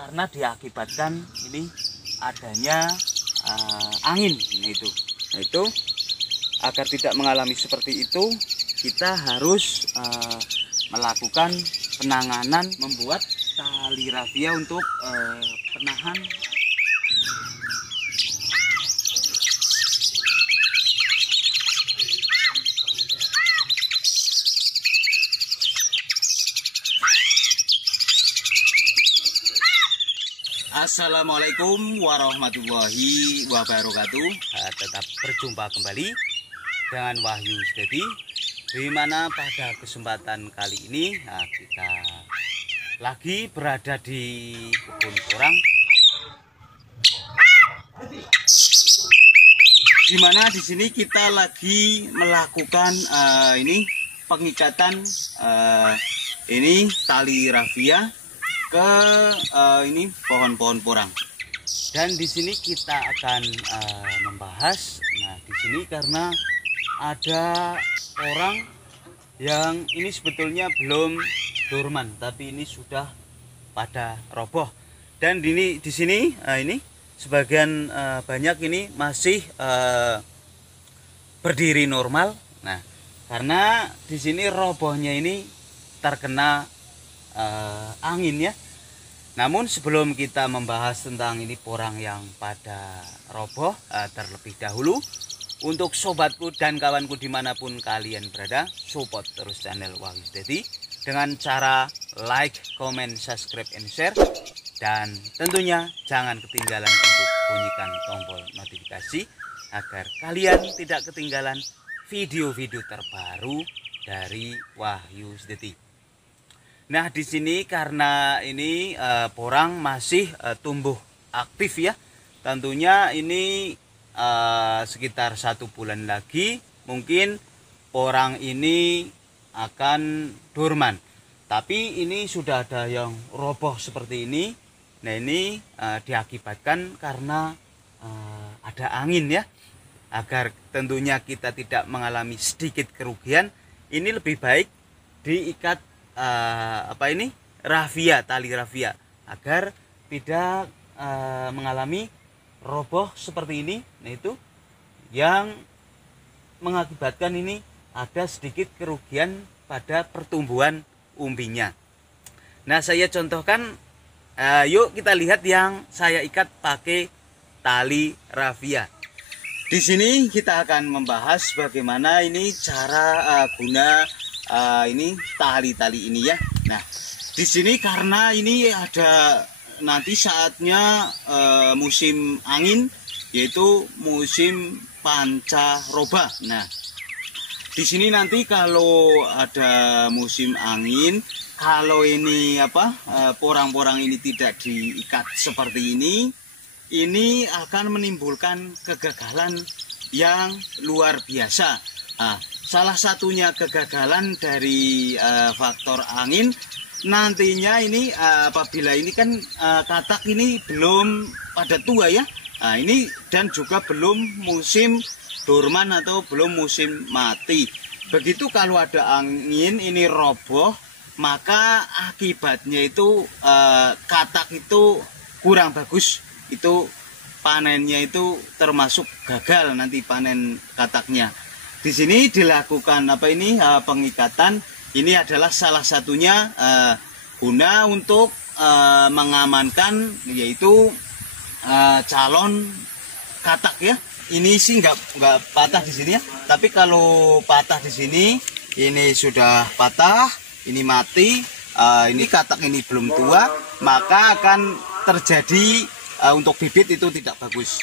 karena diakibatkan ini adanya angin. Nah itu agar tidak mengalami seperti itu, kita harus melakukan penanganan, membuat tali rafia untuk penahan. Assalamualaikum warahmatullahi wabarakatuh. Tetap berjumpa kembali dengan Wahyu Steady, di mana pada kesempatan kali ini kita lagi berada di kebun porang, di mana di sini kita lagi melakukan pengikatan ini tali rafia ke ini pohon-pohon porang. Dan di sini kita akan membahas, nah di sini karena ada orang yang ini sebetulnya belum dorman, tapi ini sudah pada roboh. Dan di sini ini sebagian banyak ini masih berdiri normal. Nah, karena di sini robohnya ini terkena angin ya. Namun sebelum kita membahas tentang ini porang yang pada roboh, terlebih dahulu untuk sobatku dan kawanku dimanapun kalian berada, support terus channel Wahyu Steady dengan cara like, comment, subscribe, and share. Dan tentunya jangan ketinggalan untuk bunyikan tombol notifikasi agar kalian tidak ketinggalan video-video terbaru dari Wahyu Steady. Nah, di sini karena ini porang masih tumbuh aktif ya. Tentunya ini sekitar 1 bulan lagi mungkin porang ini akan dorman. Tapi ini sudah ada yang roboh seperti ini. Nah, ini diakibatkan karena ada angin ya. Agar tentunya kita tidak mengalami sedikit kerugian, ini lebih baik diikat rafia, tali rafia, agar tidak mengalami roboh seperti ini. Nah, itu yang mengakibatkan ini ada sedikit kerugian pada pertumbuhan umbinya. Nah, saya contohkan, yuk kita lihat yang saya ikat pakai tali rafia. Di sini kita akan membahas bagaimana ini cara guna ini tali-tali ini ya. Nah, di sini karena ini ada nanti saatnya musim angin, yaitu musim pancaroba. Nah, di sini nanti kalau ada musim angin, kalau ini porang-porang ini tidak diikat seperti ini akan menimbulkan kegagalan yang luar biasa. Nah, salah satunya kegagalan dari faktor angin, nantinya ini apabila ini kan katak ini belum pada tua ya. Nah, ini dan juga belum musim dorman atau belum musim mati. Begitu kalau ada angin ini roboh, maka akibatnya itu katak itu kurang bagus. Itu panennya itu termasuk gagal nanti panen kataknya. Di sini dilakukan pengikatan. Ini adalah salah satunya guna untuk mengamankan yaitu calon katak ya. Ini sih nggak patah di sini ya. Tapi kalau patah di sini, ini sudah patah, ini mati, ini katak ini belum tua, maka akan terjadi untuk bibit itu tidak bagus.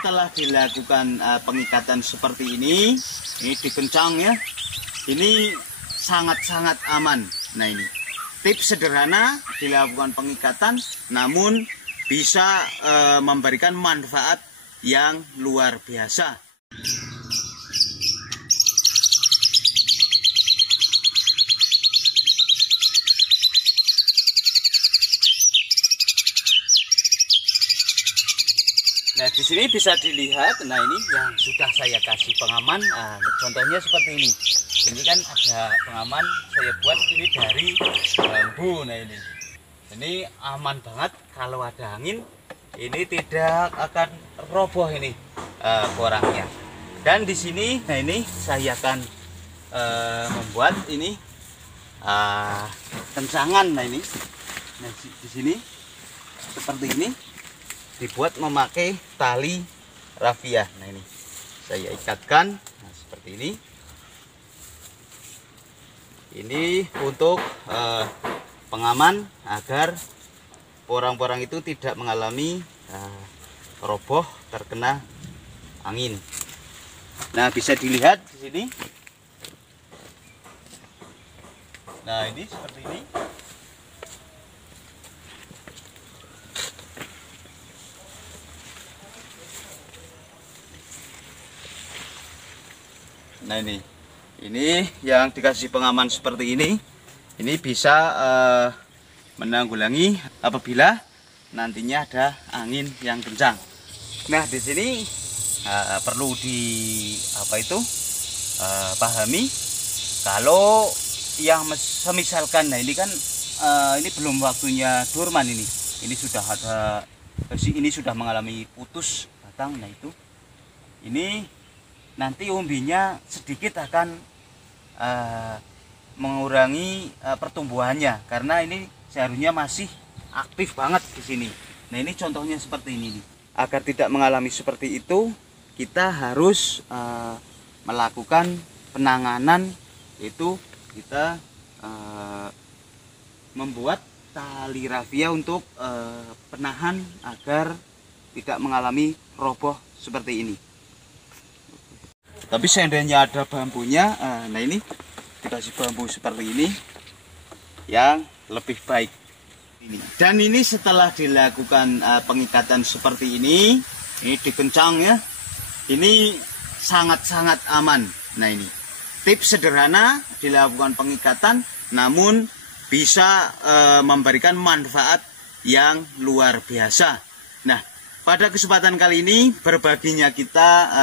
Setelah dilakukan pengikatan seperti ini dikencang ya, ini sangat-sangat aman. Nah, ini tips sederhana dilakukan pengikatan, namun bisa memberikan manfaat yang luar biasa. Nah, di sini bisa dilihat, nah ini yang sudah saya kasih pengaman. Nah, contohnya seperti ini. Ini kan ada pengaman saya buat ini dari bambu. Nah ini aman banget kalau ada angin. Ini tidak akan roboh ini porangnya. Dan di sini, nah ini saya akan membuat ini kencangan. Nah ini, nah di sini seperti ini. Dibuat memakai tali rafia. Nah ini saya ikatkan, nah, seperti ini. Ini untuk pengaman agar porang-porang itu tidak mengalami roboh terkena angin. Nah, bisa dilihat di sini. Nah ini seperti ini. Nah ini yang dikasih pengaman seperti ini bisa menanggulangi apabila nantinya ada angin yang kencang. Nah di sini perlu pahami kalau yang semisalkan, nah ini kan ini belum waktunya durman ini sudah ada ini sudah mengalami putus batang. Nah itu ini nanti umbinya sedikit akan mengurangi pertumbuhannya karena ini seharusnya masih aktif banget di sini. Nah ini contohnya seperti ini nih. Agar tidak mengalami seperti itu, kita harus melakukan penanganan, yaitu kita membuat tali rafia untuk penahan agar tidak mengalami roboh seperti ini. Tapi seandainya ada bambunya, nah ini dikasih bambu seperti ini yang lebih baik. Dan ini setelah dilakukan pengikatan seperti ini dikencang ya, ini sangat-sangat aman. Nah ini tips sederhana dilakukan pengikatan, namun bisa memberikan manfaat yang luar biasa. Nah, pada kesempatan kali ini berbaginya kita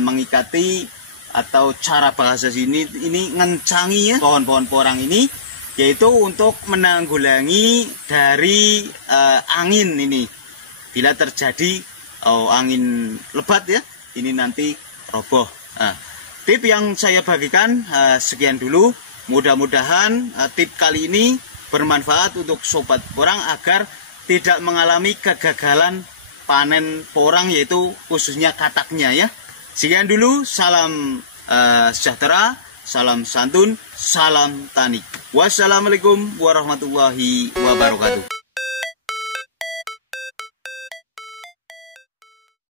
mengikati atau cara bahasa sini ini ngencangi ya pohon-pohon porang ini, yaitu untuk menanggulangi dari angin ini. Bila terjadi angin lebat ya, ini nanti roboh. Tip yang saya bagikan sekian dulu. Mudah-mudahan tip kali ini bermanfaat untuk sobat porang agar tidak mengalami kegagalan panen porang, yaitu khususnya kataknya ya. Sekian dulu, salam sejahtera, salam santun, salam tani. Wassalamualaikum warahmatullahi wabarakatuh.